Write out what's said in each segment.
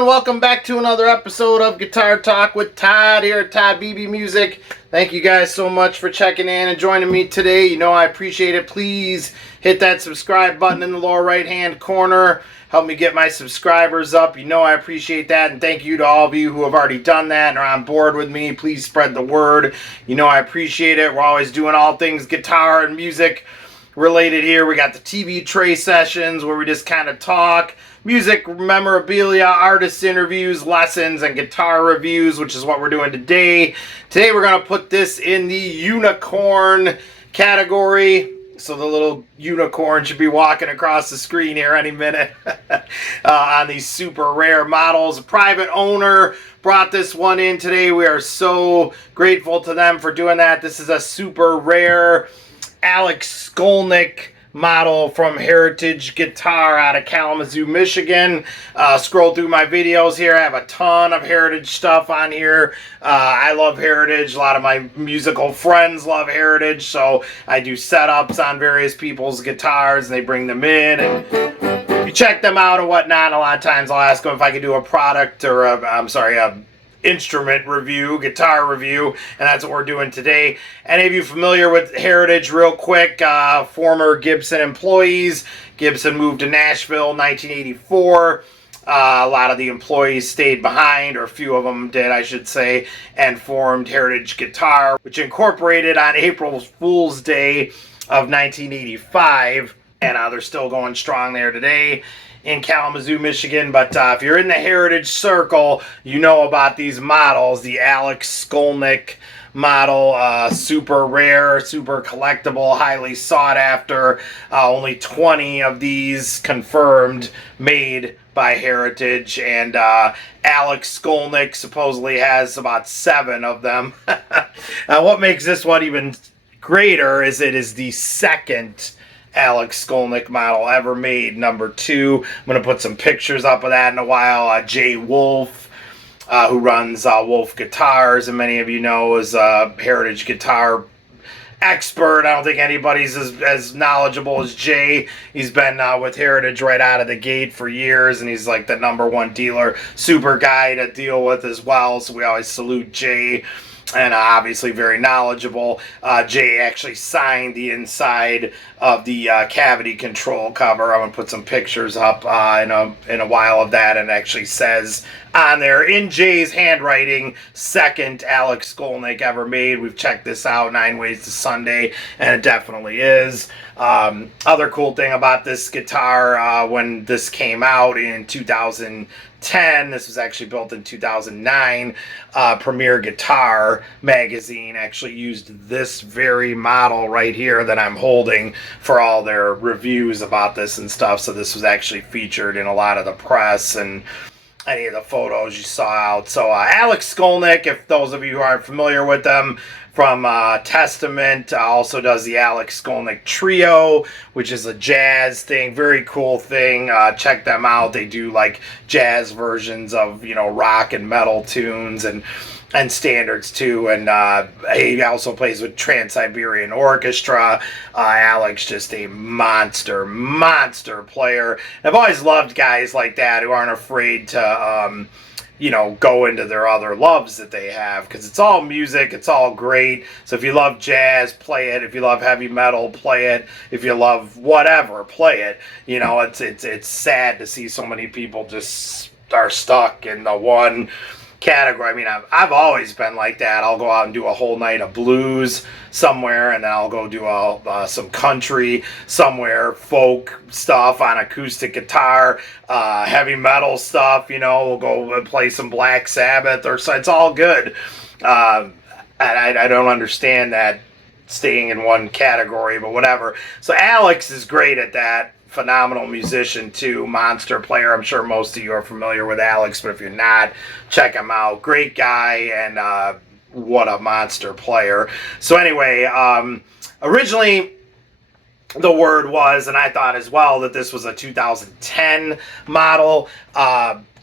Welcome back to another episode of Guitar Talk with Todd here at Todd Beebe Music. Thank you guys so much for checking in and joining me today. You know I appreciate it. Please hit that subscribe button in the lower right hand corner. Help me get my subscribers up. You know I appreciate that, and thank you to all of you who have already done that and are on board with me. Please spread the word. You know I appreciate it. We're always doing all things guitar and music related here. We got the TV tray sessions where we just kind of talk music, memorabilia, artist interviews, lessons, and guitar reviews, which is what we're doing today. Today we're going to put this in the unicorn category. So the little unicorn should be walking across the screen here any minute on these super rare models. A private owner brought this one in today. We are so grateful to them for doing that. This is a super rare Alexskolnick model from Heritage Guitar out of Kalamazoo, Michigan. Scroll through my videos here. I have a ton of Heritage stuff on here. I love Heritage. A lot of my musical friends love Heritage, so I do setups on various people's guitars, and they bring them in, and you check them out and whatnot. A lot of times I'll ask them if I could do a product or a instrument review, guitar review, and that's what we're doing today. Any of you familiar with Heritage, real quick, former Gibson employees. Gibson moved to Nashville in 1984. A lot of the employees stayed behind, or a few of them did, I should say, and formed Heritage Guitar, which incorporated on April Fool's Day of 1985, and they're still going strong there today in Kalamazoo, Michigan. But if you're in the Heritage circle, you know about these models. The Alexskolnick model, super rare, super collectible, highly sought after. Only 20 of these confirmed made by Heritage, and Alexskolnick supposedly has about 7 of them. What makes this one even greater is it is the second Alexskolnick model ever made, number 2. I'm going to put some pictures up of that in a while. Jay Wolf, who runs Wolf Guitars, and many of you know is a Heritage Guitar expert. I don't think anybody's as knowledgeable as Jay. He's been with Heritage right out of the gate for years, and he's like the #1 dealer. Super guy to deal with as well, so we always salute Jay. And obviously very knowledgeable. Jay actually signed the inside of the cavity control cover. I'm going to put some pictures up in a while of that, and it actually says on there, in Jay's handwriting, second Alexskolnick ever made. We've checked this out 9 Ways to Sunday, and it definitely is. Other cool thing about this guitar, when this came out in 2010, this was actually built in 2009, Premierguitar magazine actually used this very model right here that I'm holding for all their reviews about this and stuff. So this was actually featured in a lot of the press and any of the photos you saw out. So Alexskolnick, if those of you who aren't familiar with them, from Testament, also does the Alexskolnick Trio, which is a jazz thing. Very cool thing. Check them out. They do like jazz versions of, you know, rock and metal tunes and standards too. And he also plays with Trans-Siberian Orchestra. Alex, just a monster player. I've always loved guys like that who aren't afraid to you know, go into their other loves that they have, because it's all music, it's all great. So if you love jazz, play it. If you love heavy metal, play it. If you love whatever, play it. You know, it's sad to see so many people just are stuck in the one category. I mean, I've always been like that. I'll go out and do a whole night of blues somewhere, and then I'll go do some country somewhere, folk stuff on acoustic guitar, heavy metal stuff, you know, we'll go play some Black Sabbath, or so. It's all good. And I don't understand that staying in one category, but whatever. So Alex is great at that. Phenomenal musician too, monster player. I'm sure most of you are familiar with Alex, but if you're not, check him out. Great guy, and what a monster player. So anyway, originally the word was, and I thought as well, that this was a 2010 model.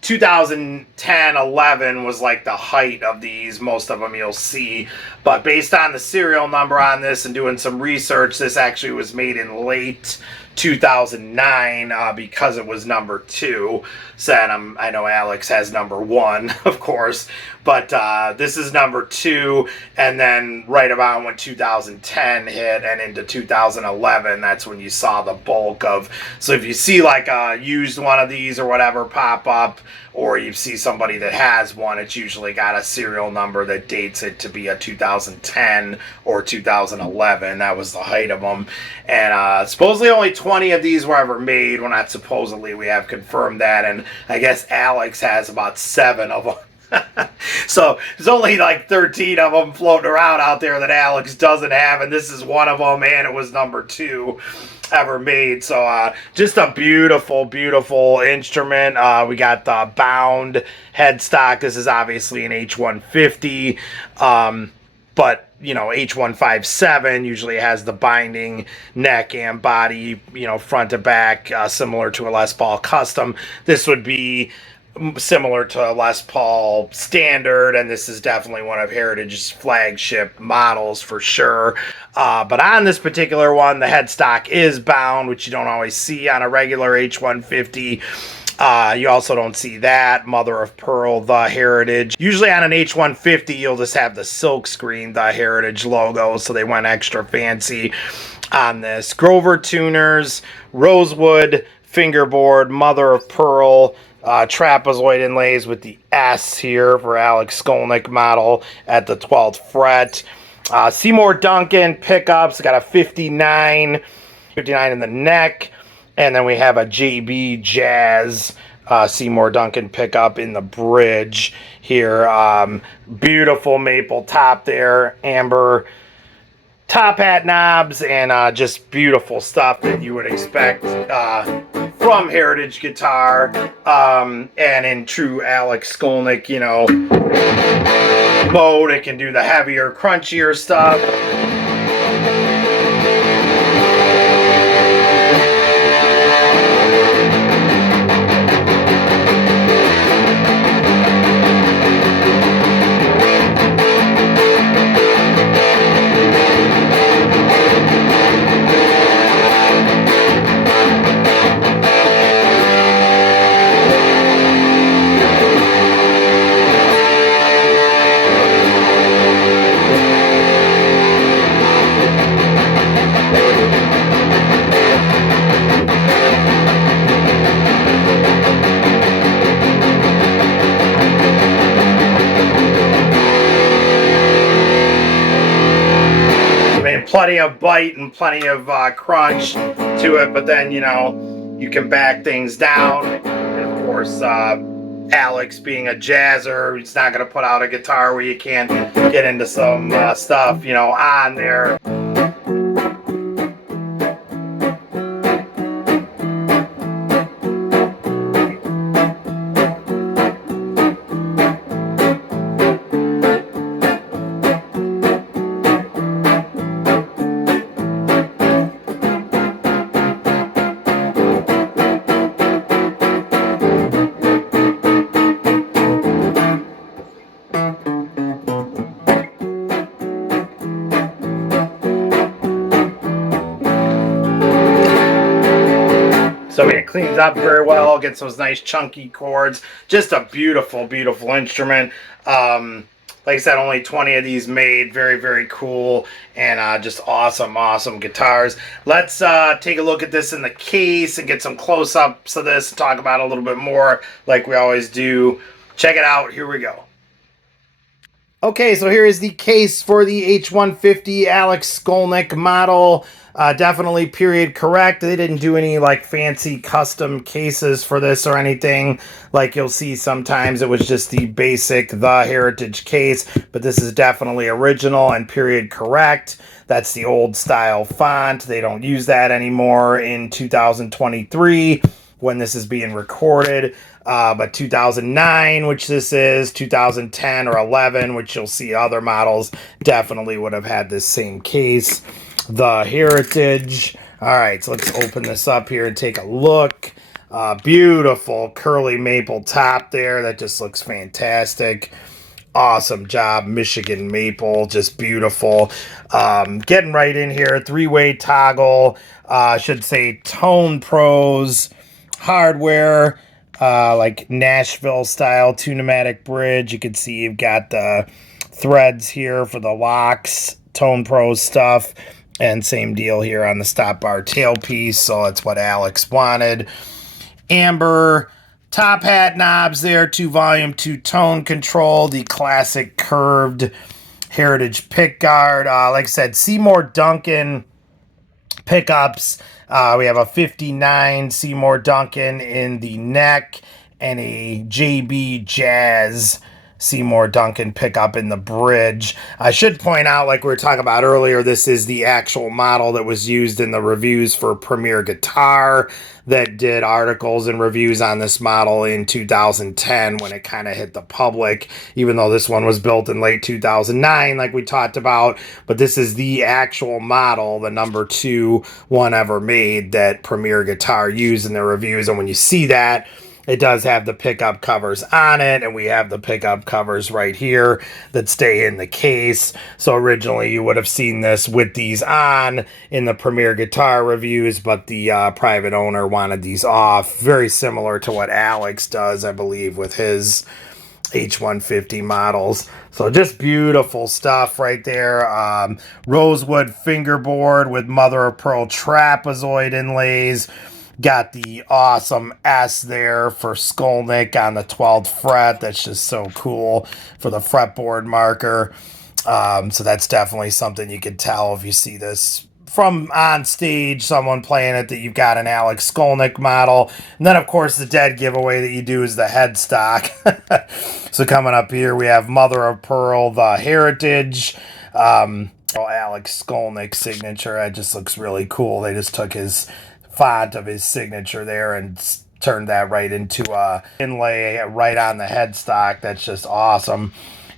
2010, 11 was like the height of these. Most of them you'll see. But based on the serial number on this and doing some research, this actually was made in late 2009 because it was number 2. So I know Alex has number 1, of course, but this is number 2. And then right about when 2010 hit and into 2011, that's when you saw the bulk of. So if you see like a used one of these or whatever pop up, or you see somebody that has one, it's usually got a serial number that dates it to be a 2010 or 2011. That was the height of them. And supposedly only 20 of these were ever made. Well, not supposedly, we have confirmed that. And I guess Alex has about 7 of them. So there's only like 13 of them floating around out there that Alex doesn't have, and this is one of them, and it was number 2 ever made. So just a beautiful, beautiful instrument. We got the bound headstock. This is obviously an H-150, but you know, H-157 usually has the binding neck and body, you know, front to back, similar to a Les Paul Custom. This would be similar to Les Paul Standard, and this is definitely one of Heritage's flagship models for sure. But on this particular one, the headstock is bound, which you don't always see on a regular H-150. You also don't see that. Mother of pearl, the Heritage. Usually on an H-150, you'll just have the silk screen, the Heritage logo, so they went extra fancy on this. Grover tuners, rosewood fingerboard, mother of pearl, trapezoid inlays with the S here for Alexskolnick model at the 12th fret. Seymourduncan pickups, got a 59 in the neck. And then we have a JB Jazz Seymourduncan pickup in the bridge here. Beautiful maple top there, amber top hat knobs, and just beautiful stuff that you would expect from Heritage Guitar, and in true Alexskolnick, you know, mode. It can do the heavier, crunchier stuff. Plenty of bite and plenty of crunch to it, but then, you know, you can back things down. And of course, Alex being a jazzer, he's not going to put out a guitar where you can't get into some stuff, you know, on there. So it cleans up very well, gets those nice chunky chords. Just a beautiful, beautiful instrument. Like I said, only 20 of these made. Very, very cool, and just awesome, awesome guitars. Let's take a look at this in the case and get some close-ups of this and talk about it a little bit more like we always do. Check it out. Here we go. Okay, so here is the case for the H-150 Alexskolnick model. Definitely period correct. They didn't do any like fancy custom cases for this or anything like you'll see sometimes. It was just the basic The Heritage case, but this is definitely original and period correct. That's the old style font. They don't use that anymore in 2023 when this is being recorded. but 2009, which this is, 2010 or 11, which you'll see other models, definitely would have had this same case. The Heritage. All right, so let's open this up here and take a look. Beautiful curly maple top there. That just looks fantastic. Awesome job, Michigan maple, just beautiful. Getting right in here, three-way toggle, should say Tone Pros hardware, like Nashville style two-pneumatic bridge. You can see you've got the threads here for the locks, Tone Pros stuff, and same deal here on the stop bar tailpiece, so that's what Alex wanted. Amber top hat knobs there, 2 volume, 2 tone control, the classic curved Heritage pick guard. Like I said, Seymour Duncan pickups. We have a 59 Seymour Duncan in the neck and a JB Jazz Seymour Duncan pickup in the bridge. I should point out, like we were talking about earlier, this is the actual model that was used in the reviews for Premier Guitar that did articles and reviews on this model in 2010 when it kind of hit the public, even though this one was built in late 2009 like we talked about. But this is the actual model, the number 2 one ever made that Premier Guitar used in their reviews. And when you see that, it does have the pickup covers on it, and we have the pickup covers right here that stay in the case. So originally you would have seen this with these on in the Premier Guitar reviews, but the private owner wanted these off. Very similar to what Alex does, I believe, with his H-150 models. So just beautiful stuff right there. Rosewood fingerboard with mother of pearl trapezoid inlays. Got the awesome S there for Skolnick on the 12th fret. That's just so cool for the fretboard marker. So that's definitely something you can tell if you see this from on stage, someone playing it, that you've got an Alexskolnick model. And then, of course, the dead giveaway that you do is the headstock. So coming up here, we have Mother of Pearl, the Heritage. Alexskolnick signature. It just looks really cool. They just took his font of his signature there and turned that right into a inlay right on the headstock. That's just awesome.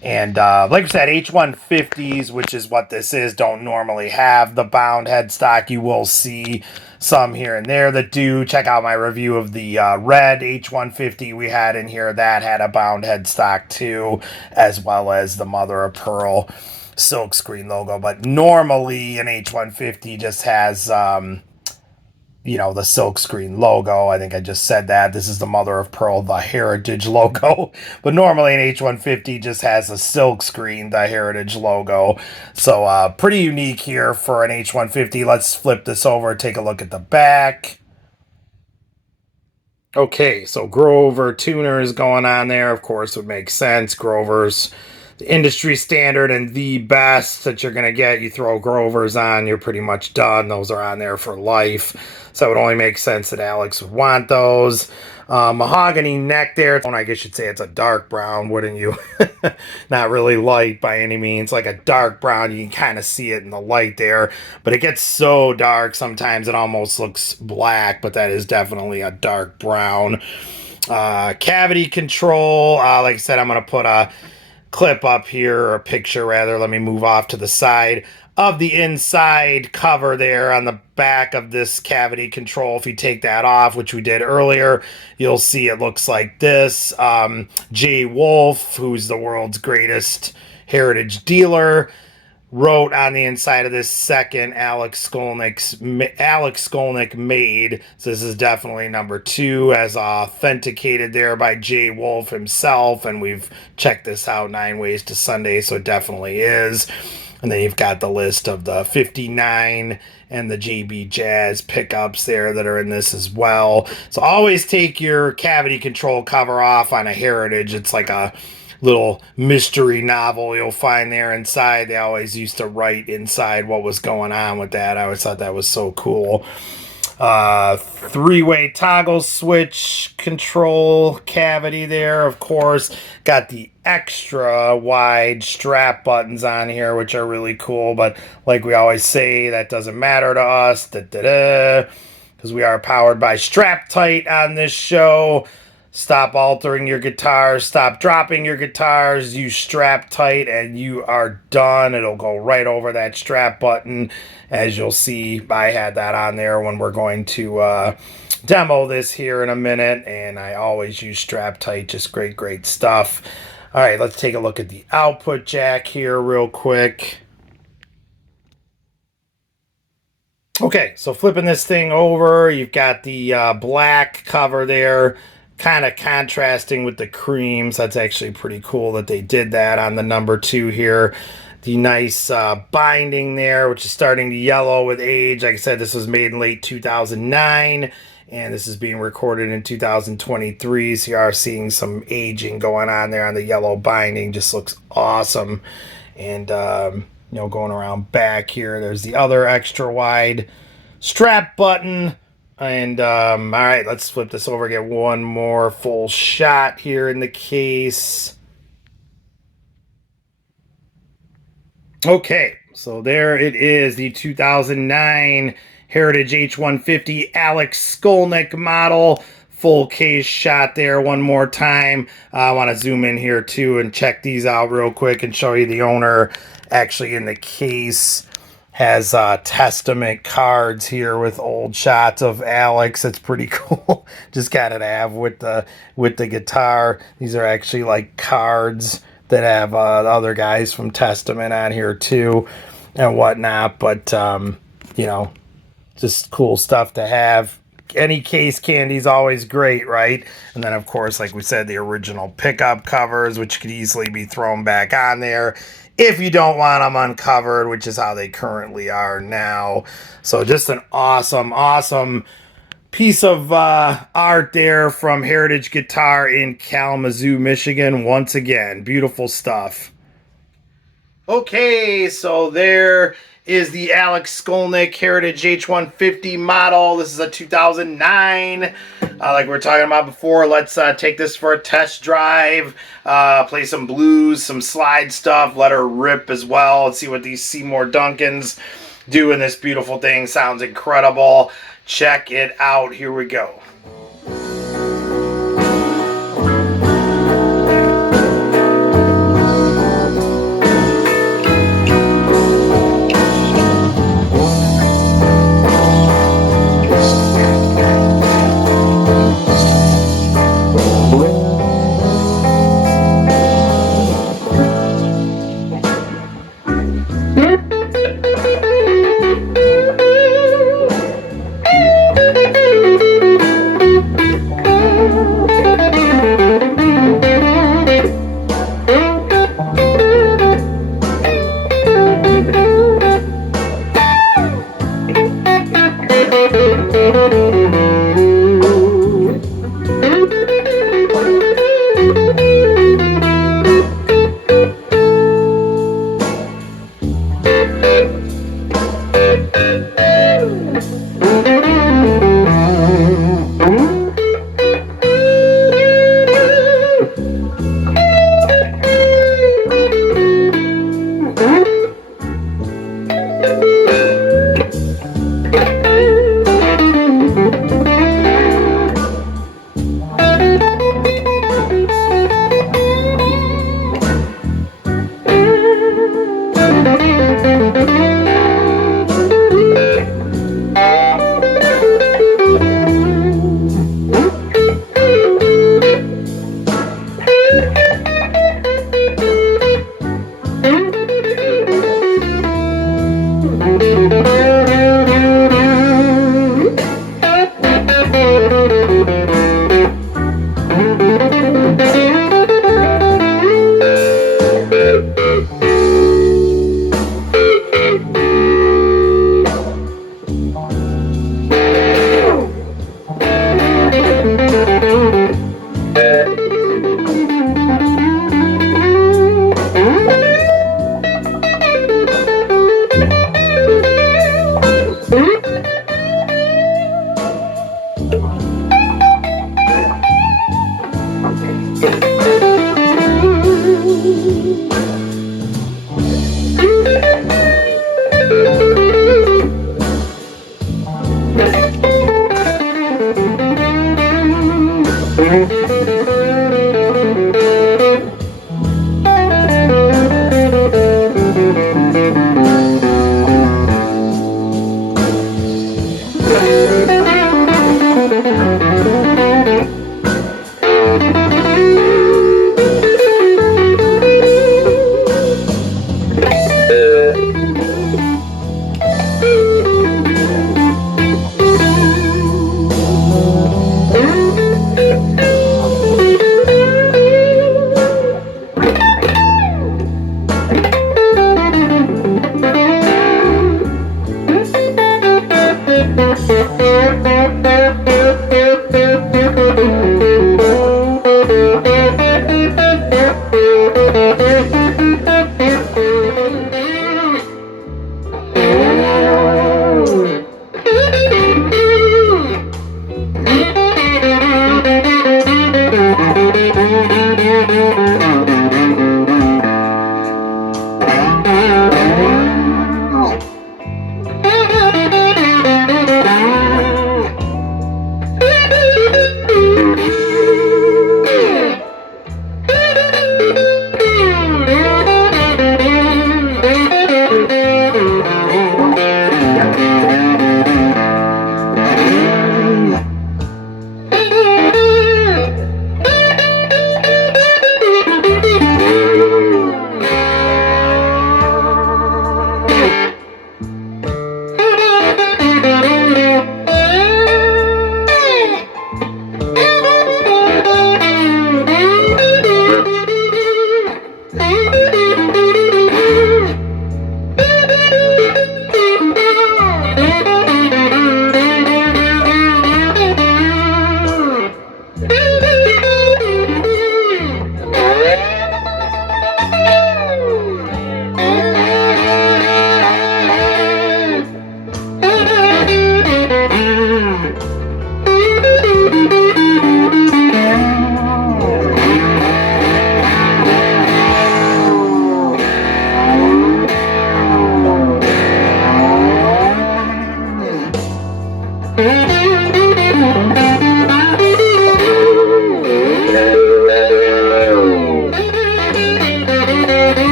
And like I said, H-150s, which is what this is, don't normally have the bound headstock. You will see some here and there that do. Check out my review of the red H-150 we had in here. That had a bound headstock too, as well as the mother of pearl silkscreen logo. But normally an H-150 just has you know, the silkscreen logo. I think I just said that. This is the mother of pearl, the Heritage logo. But normally an H-150 just has a silkscreen, the Heritage logo. So pretty unique here for an H-150. Let's flip this over and take a look at the back. Okay, so Grover tuners going on there. Of course, would make sense. Grover's the industry standard and the best that you're going to get. You throw Grovers on, you're pretty much done. Those are on there for life. So it would only make sense that Alex would want those. Mahogany neck there. I guess you'd say it's a dark brown, wouldn't you? Not really light by any means. Like a dark brown. You can kind of see it in the light there. But it gets so dark sometimes it almost looks black. But that is definitely a dark brown. Cavity control. Like I said, I'm going to put a clip up here, or a picture rather. Let me move off to the side of the inside cover there on the back of this cavity control. If you take that off, which we did earlier, you'll see it looks like this. Jay Wolf, who's the world's greatest heritage dealer, wrote on the inside of this second Alexskolnick made. So this is definitely number 2, as authenticated there by Jay Wolf himself. And we've checked this out 9 Ways to Sunday, so it definitely is. And then you've got the list of the 59 and the JB Jazz pickups there that are in this as well. So always take your cavity control cover off on a Heritage. It's like a little mystery novel you'll find there inside. They always used to write inside what was going on with that. I always thought that was so cool. 3-way toggle switch control cavity there, of course. Got the extra wide strap buttons on here, which are really cool, but like we always say, that doesn't matter to us, because we are powered by Strap Tight on this show. stop altering your guitars, stop dropping your guitars, use strap tight, and you are done. It'll go right over that strap button. As you'll see, I had that on there when we're going to demo this here in a minute, and I always use strap tight. Just great stuff. All right, let's take a look at the output jack here real quick. Okay, so flipping this thing over, you've got the black cover there, kind of contrasting with the creams. That's actually pretty cool that they did that on the number 2 here. The nice binding there, which is starting to yellow with age. Like I said, this was made in late 2009, and this is being recorded in 2023, so you are seeing some aging going on there on the yellow binding. Just looks awesome. And you know, going around back here, there's the other extra wide strap button. And all right, let's flip this over, get one more full shot here in the case. Okay, so there it is, the 2009 Heritage H-150 Alexskolnick model. Full case shot there one more time. I want to zoom in here too and check these out real quick and show you the owner actually in the case has testament cards here with old shots of Alex. It's pretty cool. Just got to have with the guitar. These are actually like cards that have other guys from Testament on here too and whatnot. But you know, just cool stuff to have. Any case candy is always great, right? And then, of course, like we said, the original pickup covers, which could easily be thrown back on there if you don't want them uncovered, which is how they currently are now. So just an awesome piece of art there from Heritage Guitar in Kalamazoo, Michigan. Once again, beautiful stuff. Okay, so there is the Alexskolnick Heritage H-150 model. This is a 2009. Like we were talking about before, let's take this for a test drive, play some blues, some slide stuff, let her rip as well. Let's see what these Seymourduncan's do in this beautiful thing. Sounds incredible. Check it out. Here we go.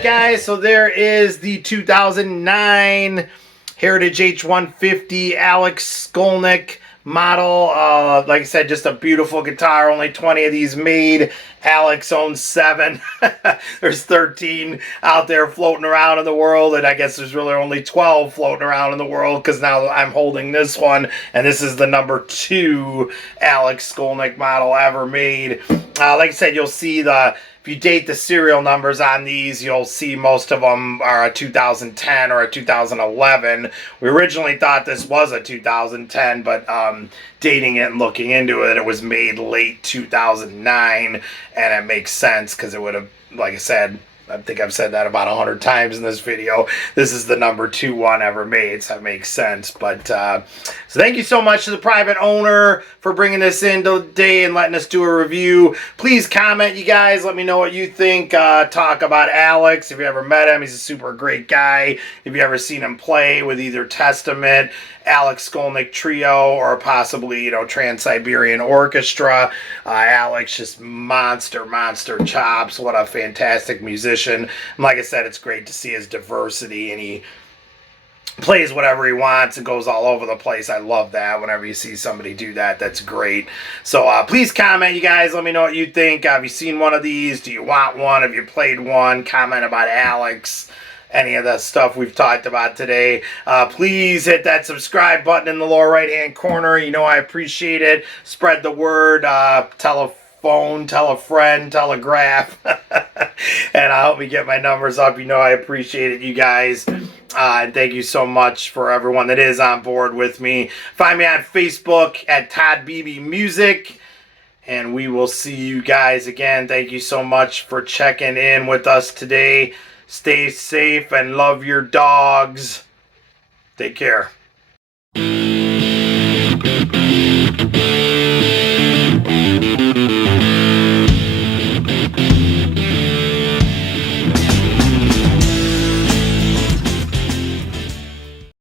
Guys, so there is the 2009 Heritage H-150 Alexskolnick model. Like I said, just a beautiful guitar. Only 20 of these made. Alex owns 7. There's 13 out there floating around in the world, and I guess there's really only 12 floating around in the world because now I'm holding this one, and this is the number 2 Alexskolnick model ever made. Like I said, you'll see if you date the serial numbers on these, you'll see most of them are a 2010 or a 2011. We originally thought this was a 2010, but dating it and looking into it, it was made late 2009, and it makes sense because it would have, like I said, I think I've said that about 100 times in this video. This is the number 2 one ever made, so that makes sense. But so thank you so much to the private owner for bringing this in today and letting us do a review. Please comment, you guys. Let me know what you think. Talk about Alex. If you ever met him, he's a super great guy. If you ever seen him play with either Testament, Alexskolnick Trio, or possibly, you know, Trans-Siberian Orchestra. Alex, just monster chops. What a fantastic musician. And like I said, it's great to see his diversity, and he plays whatever he wants and goes all over the place. I love that. Whenever you see somebody do that, that's great. So please comment, you guys. Let me know what you think. Have you seen one of these? Do you want one? Have you played one? Comment about Alex. Any of the stuff we've talked about today. Please hit that subscribe button in the lower right hand corner. You know I appreciate it. Spread the word. Tell a phone, tell a friend, telegraph. And help me get my numbers up. You know I appreciate it, you guys. And thank you so much for everyone that is on board with me. Find me on Facebook at Todd Beebe Music. And we will see you guys again. Thank you so much for checking in with us today. Stay safe and love your dogs. Take care.